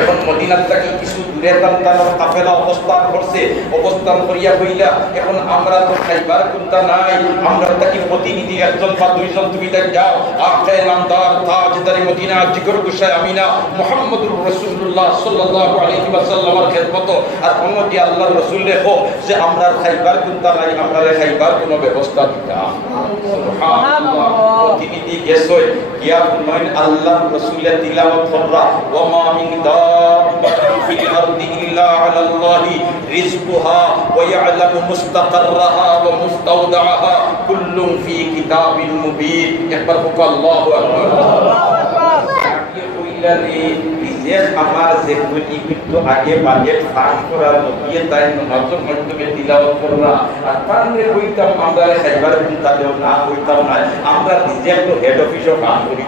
এখন মদিনার থেকে কিছু দূরে তার কাফেলা অবস্থান করিয়া হইলা এখন আমরা তো খাইবার কুন্তা নাই, আমরা তাকে প্রতিনিধি একজন বা দুইজন তুমি তাই যাও আখে নামদার তাজদারি মদিনা জিকর গুশায় আমিনা মুহাম্মদুর রাসূলুল্লাহ সাল্লাল্লাহু আলাইহি ওয়াসাল্লামের খেদমত আর অনুমতি আল্লাহর রাসূল রেখো যে আমরা খাইবার কুন্তা নাই, আমরা খাইবার কোনো ব্যবস্থা দিতা। সুবহানাল্লাহ। প্রতিনিধি গেছই গিয়া নয় আল্লাহর রাসূলের তিলাওয়াত কররা ওয়া মা মিন দাব্বাতিন ফিল আরদি ইল্লা আলাল্লাহি রিজকুহা ওয়া ইয়ালামু মুস্তাকাররাহা ওয়া মুস্তাওদাআহা কুল্লুন ফি কিতাবিন মুবিন। একবার বলো আল্লাহু আকবার। আমার যে কিন্তু আগে বাজেট পাস করার নদীয়ে তাই নজর মাধ্যমে তিলাওয়াত করা আর পারলে হইতাম আমরা খাইবার চিন্তা দেও না হইতাম না, আমরা নিজে তো হেড অফিসও কাম করি।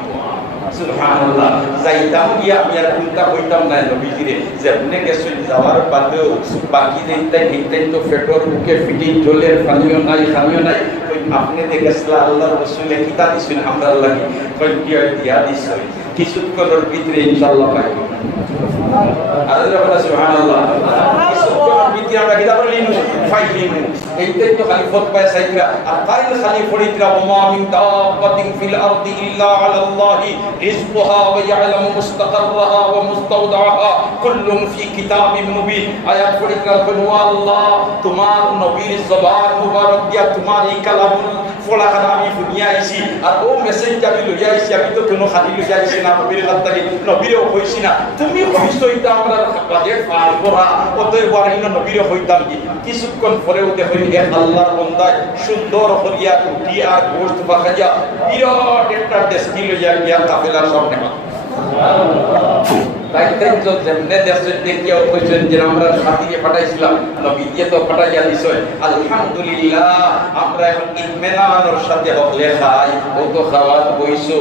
সুবহানাল্লাহ। যাইতাম গিয়া আমি আর চিন্তা হইতাম না নবীজিরে যেমনে গেছেন যাওয়ার বাদেও বাকি দিনটাই তো ফেটর বুকে ফিটিং জলের পানিও নাই খামিও নাই। আপনি দেখেছিলা আল্লাহর রাসূলে কিতা দিছেন আমরা লাগি কই কি দিয়া দিছেন কিছুক্ষণের ভিতরে ইনশাআল্লাহ পাই। আল্লাহ সুবহানাল্লাহ। কিছুক্ষণের ভিতরে আমরা কিতা বলিনি ফাইলিনি এইটাই তো খালি খুতবা সাইরা আর কাইল খালি ফরিদরা ওয়া মিন দাব্বাতিন ফিল আরদি ইল্লা আলাল্লাহি রিজকুহা ওয়া ইয়ালামু মুস্তাকাররাহা ওয়া মুস্তাওদাআহা কুল্লুন ফি কিতাবিন মুবিন। আয়াত ফরিদরা বলুন আল্লাহ তোমার নবীর জবান মুবারক দিয়া তোমার এই কালামুল ফলাখানা আমি শুনিয়া আইছি আর ও মেসেজ আমি লইয়া আইছি, আমি তো কোনো খালি লইয়া আইছি না নবীর হাত থেকে নবীরও কইছি না তুমি কইছো এটা আমরা বাজেট পার করা অতএব আর ইন নবীরও কইতাম কি। কিছুক্ষণ পরেও দেখুন এক আল্লাহর বান্দায় সুন্দর করিয়া রুটি আর গোশত বাখাইয়া বিরাট একটা ডেস্কি লইয়া গিয়া কাফেলার সামনে তাইতেন তো যেমনে দেশে দেখিয়া কইছেন যে আমরা সাথীকে পাঠাইছিলাম নবী দিয়ে তো পাঠাইয়া দিছেন। আলহামদুলিল্লাহ আমরা এখন ইতমিনানের সাথে হকলে খাই ও তো খাওয়াত বইছো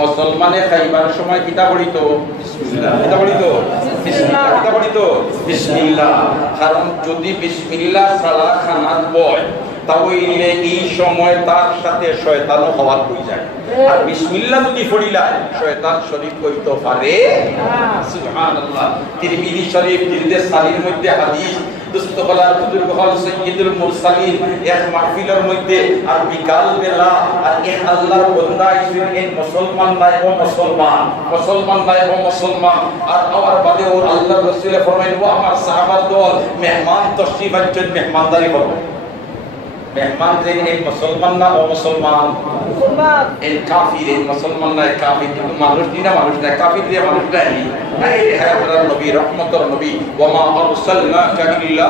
মুসলমানে খাইবার সময় কিতা পড়িত বিসমিল্লাহ, কিতা পড়িত বিসমিল্লাহ, কিতা পড়িত বিসমিল্লাহ। কারণ যদি বিসমিল্লাহ ছাড়া খানাত বয় তাহলে এই সময় তার সাথে শয়তানও খাওয়াত হয়ে যায় আর বিসমিল্লাহ যদি পড়িলা শয়তান শরীফ হইতে পারে। সুবহানাল্লাহ। তিরমিজি শরীফ জিলদে 4 এর মধ্যে হাদিস দুস্তকলার বুজুর্গ হল সাইয়্যিদুল মুরসালিন এক মাহফিলের মধ্যে আর বিকাল বেলা আর এক আল্লাহর বান্দা আইছেন এই মুসলমান নাই ও মুসলমান, মুসলমান নাই ও মুসলমান আর আমার বাদে ওর আল্লাহর রাসূল ফরমাইন ও আমার সাহাবার দল মেহমান তশরিফ আনছেন মেহমানদারি করো। মেহমান যে এই মুসলমান না ও মুসলমান, মুসলমান এই কাফির এই মুসলমান না কাফির কিন্তু মানুষ দিনা মানুষ না কাফির দিয়ে মানুষ নাই। এই হায়াতুর নবী রহমতুর নবী ওয়া মা আরসালনাকা ইল্লা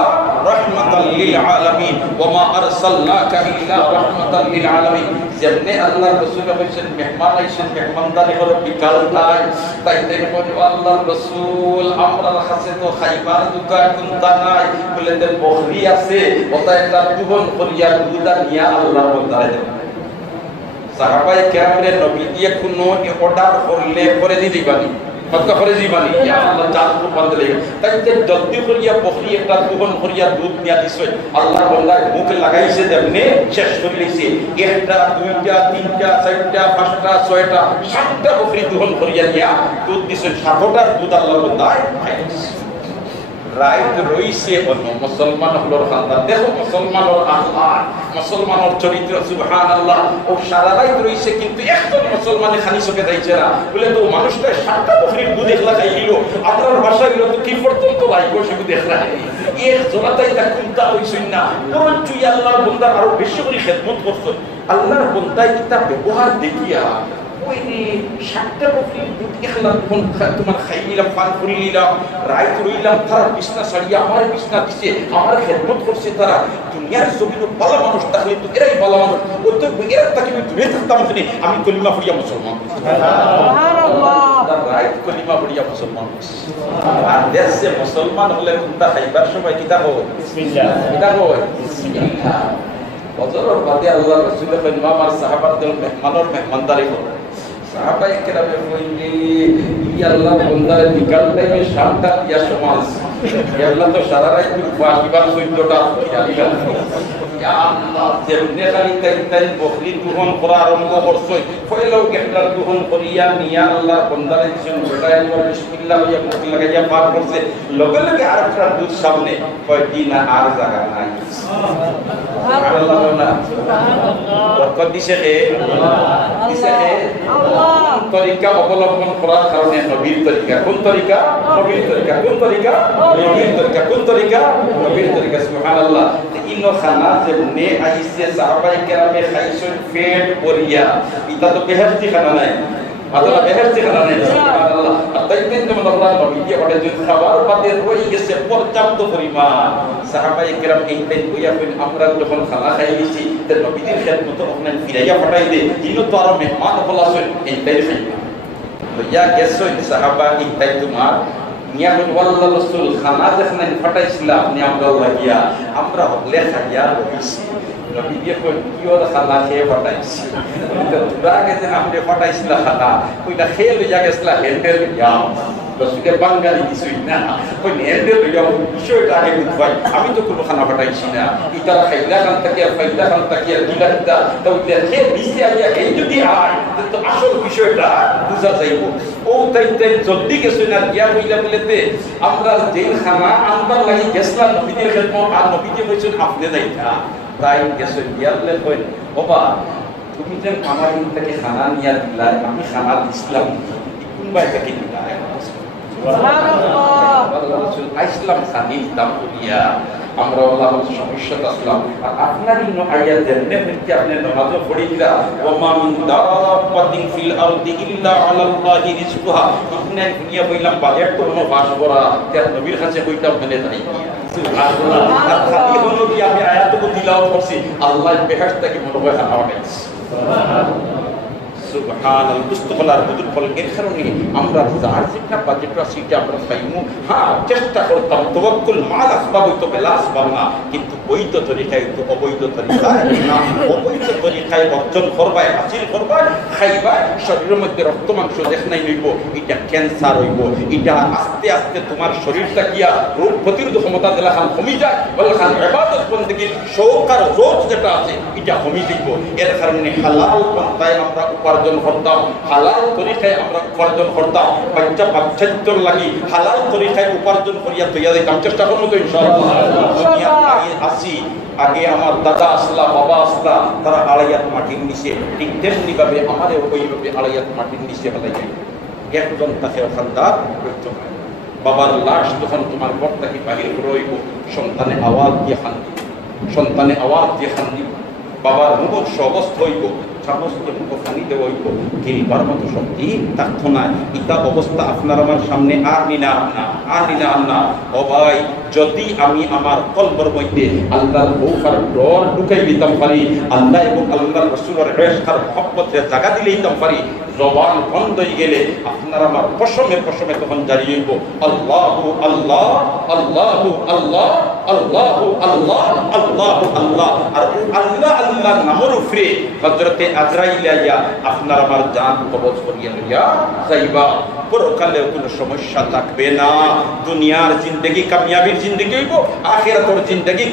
রাহমাতাল লিল আলামিন ওয়া মা আরসালনাকা ইল্লা রাহমাতাল লিল আলামিন। যেমনে আল্লাহর রাসূল বলেছেন মেহমান আইছেন মেহমানদারি করো বিকাল টাইম তাইতে বলে আল্লাহর রাসূল আমরা কাছে তো খাইবার দোকান কোনটা নাই বলে দেন বকরি আছে ওটা একটা দুবন করিয়া দুধা নিয়া আল্লাহর বান্দারে দেন। সাহাবায়ে কেরামের নবী দিয়ে কোনো অর্ডার করলে করে দিবানি কত করে দিবানি ইয়া আল্লাহ চাঁদ বন্ধ লাগে তাইতে জলদি করিয়া বকরি একটা দুবন করিয়া দুধ নিয়া দিছে আল্লাহর বান্দার মুখ লাগাইছে দেবনে শেষ করে লইছে একটা দুইটা তিনটা চারটা পাঁচটা ছয়টা সাতটা বকরি দুবন করিয়া নিয়া দুধ দিছে সাতটার দুধ আল্লাহর বান্দায় খাইছে। রাইট রইছে অন্য মুসলমান হলোর খানদান দেখো মুসলমানের আখলাক মুসলমানের চরিত্র সুবহানাল্লাহ ও সারা রাইট রইছে কিন্তু একজন মুসলমানে খালি চোখে যাইছে না বলে তো মানুষটা সাতটা বকরির দুধ একলা খাইলো আপনার ভাষায় তো কি পর্যন্ত লাইগো সেগুলো দেখলা এক জোড়াতাই তা কুনতা হইছেন না পুরো চুই আল্লাহর বান্দা আরো বেশি করে খেদমত করছেন আল্লাহর বান্দা এটা ব্যবহার দেখিয়া ওই সাতটা বকরির দুধ একলা তোমার খাইলাম পান করিলাম রাইত রইলাম তারা বিছনা ছাড়িয়ে আমার বিছনা দিছে আমার খেদমত করছে তারা দুনিয়ার জমিনে ভালো মানুষ তাহলে তো এরাই ভালো মানুষ ওই তো এরা তাকে দূরে থাকতাম শুনি আমি কলিমা পড়িয়া মুসলমান সুবহানাল্লাহ রাইত কলিমা পড়িয়া মুসলমান আর দেশে মুসলমান হলে কোনটা খাইবার সময় কিতা হয় বিসমিল্লাহ কিতা হয় বিসমিল্লাহ। বজরের বাদে আল্লাহর রাসূল কইলেন আমার সাহাবার দল মেহমানের মেহমানদারি করো। সাহাবায়ে কেরামে কইলে ই আল্লাহর বান্দার বিকাল টাইমে শামটা দিয়া সমাজ আল্লাহ তো সারা রাত বাকিবার 14টা ইয়া আল্লাহ যেমনে খালি তাই বকরি দুহন করা আরম্ভ করছে কইলাও একটা দুহন করিয়া নিয়া আল্লাহ বন্দারে দিছেন বেটায় বিসমিল্লাহ ইয়া মুখ লাগাইয়া পার করছে লগে লগে আরেকটা দুধ সামনে কয় দিনা আর জায়গা নাই সুবহানাল্লাহ না বরকত দিছে কে আল্লাহ তরিকা অবলম্বন করার কারণে নবীর তরিকা কোন তরিকা নবীর তরিকা কোন তরিকা নবীর তরিকা কোন তরিকা নবীর তরিকা সুবহানাল্লাহ ইনো খানা যেমনে আইছে সাহাবায়ে কেরামে খাইছেন পেট ভরিয়া এটা তো বেহেশতি খানা নাই আল্লাহ বেহেশতি খানা নাই সুবহানাল্লাহ আর তাই তো আল্লাহ নবী দিয়ে বলে যে খাবার পাতে রয়ে গেছে পর্যাপ্ত পরিমাণ সাহাবায়ে কেরাম এই টাইম কইয়া কইন আমরা যখন খানা খাই নিছি তে নবীদের খেদমত ওখানে ফিরাইয়া পাঠাই দে ইনো তো আর মেহমান বলাছেন এই টাইম খাইবে তো ইয়া গেছো সাহাবা এই টাইম তোমার নিয়ামত ওয়াল্লাহ রাসূল খানা যেখানে পাঠাইছিলাম নিয়ামত লাগিয়া আমরা হলে খাইয়া রইছি নবী দিয়ে কই কি ওর খানা খেয়ে পাঠাইছি তো দুরাগে যে আমরা পাঠাইছিলা খানা কইটা খেয়ে লইয়া গেছলা হেন্ডেল ইয়া রসুলের বাঙালি কিছুই না কই হেন্ডেল লইয়া বিষয়টা আগে বুঝবাই আমি তো কোনো খানা পাঠাইছি না ইতারা খাইলা খান তাকিয়া ফাইলা খান তাকিয়া দিলা দিতা তো ওইটা খেয়ে দিছি আইয়া এই যদি আর তো আসল বিষয়টা বুঝা যাইব ও তাই জলদি গেছে না গিয়া হইলা বলেতে আমরা যেই খানা আনবার লাগি গেছলা নবীদের খেদমত আর নবীকে বলছেন আপনি যাইতা তাই গেছে গিয়া বলে কই বাবা তুমি যেন আমার থেকে খানা নিয়া দিলা আমি খানা দিছিলাম কোনবাই থেকে দিলা সুবহানাল্লাহ আল্লাহ রাসূল আইসলাম খানি দাম করিয়া আমরা আল্লাহ সমস্যা আসলাম আর আপনার ইনো আয়াত যেমনে হইতে আপনি নামাজও পড়িলা ওয়া মা মিন দাব্বাতিন ফিল আরদি ইল্লা আলাল্লাহি রিজকুহা আপনি দুনিয়া বইলাম বাজার তো কোনো বাস করা তার নবীর কাছে কইতাম মানে তাই সুবহানাল্লাহ আর খালি হলো কি আমি আয়াতগুলো তিলাওয়াত করছি আল্লাহ বেহেশত থেকে মনে হয় খানা বানাইছে সুবহানাল্লাহ সুবহানাল্লাহ মুস্তফার হুজুর ফল এর কারণে আমরা যার যেটা বাজেটটা সেটা আমরা পাইমু হ্যাঁ চেষ্টা করতাম তাওয়াক্কুল মাল আসবাব হইতো বেলা আসবাব না কিন্তু বৈধ তরিকায় তো অবৈধ তরিকায় না অবৈধ তরিকায় অর্জন করবাই হাসিল করবাই খাইবাই শরীরের মধ্যে রক্ত মাংস দেখনাই হইব এটা ক্যান্সার হইব এটা আস্তে আস্তে তোমার শরীরটা গিয়া রোগ প্রতিরোধ ক্ষমতা দিলা খান কমে যায় বলে খান ইবাদত বন্দেগী শৌক আর জোশ যেটা আছে এটা কমে যাইব এর কারণে হালাল পন্থায় আমরা উপার্জন করতাম হালাল তরিকায় আমরা উপার্জন করতাম বাচ্চার লাগি হালাল তরিকায় উপার্জন করিয়া তৈয়া দিতাম চেষ্টা করবো তো ইনশাআল্লাহ আসি আগে আমার দাদা আসলা বাবা আসলা তারা আড়াইয়াত মাটির নিচে ঠিক তেমনি ভাবে আমাদের ওইভাবে আড়াইয়াত মাটির নিচে ফেলাই যায় একজন তাকে ওখানদার বাবার লাশ যখন তোমার ঘর থেকে বাহির করে হইব সন্তানে আওয়াজ দিয়ে খান্দি সন্তানে আওয়াজ দিয়ে খান্দি বাবার মুখ অবস্থ হইব সমস্ত মুখ পানি দেওয়া হইব গিলবার মতো শক্তি থাকতো না ইতা অবস্থা আপনার আমার সামনে আর নিনা না ও ভাই যদি আমি আমার কলবর মধ্যে আল্লাহর গৌফার ডর ঢুকাই দিতাম পারি আল্লাহ এবং আল্লাহর রাসূলের ইশকার মহব্বতের জায়গা দিলে দিতাম পারি জবান বন্ধ হয়ে গেলে আপনার আমার পশমে তখন জারি হইব আল্লাহু আল্লাহ আল্লাহু আল্লাহ আল্লাহু আল্লাহ আল্লাহু আল্লাহ আর আল্লাহ আল্লাহ নামের উপরে হযরতে আজরাইল আইয়া আপনার আমার জান কবজ করিয়া লইয়া যাইবা পরকালে কোনো সমস্যা থাকবে না দুনিয়ার জিন্দেগি কামিয়াবির জিন্দেগি হইব আখিরাতের জিন্দেগি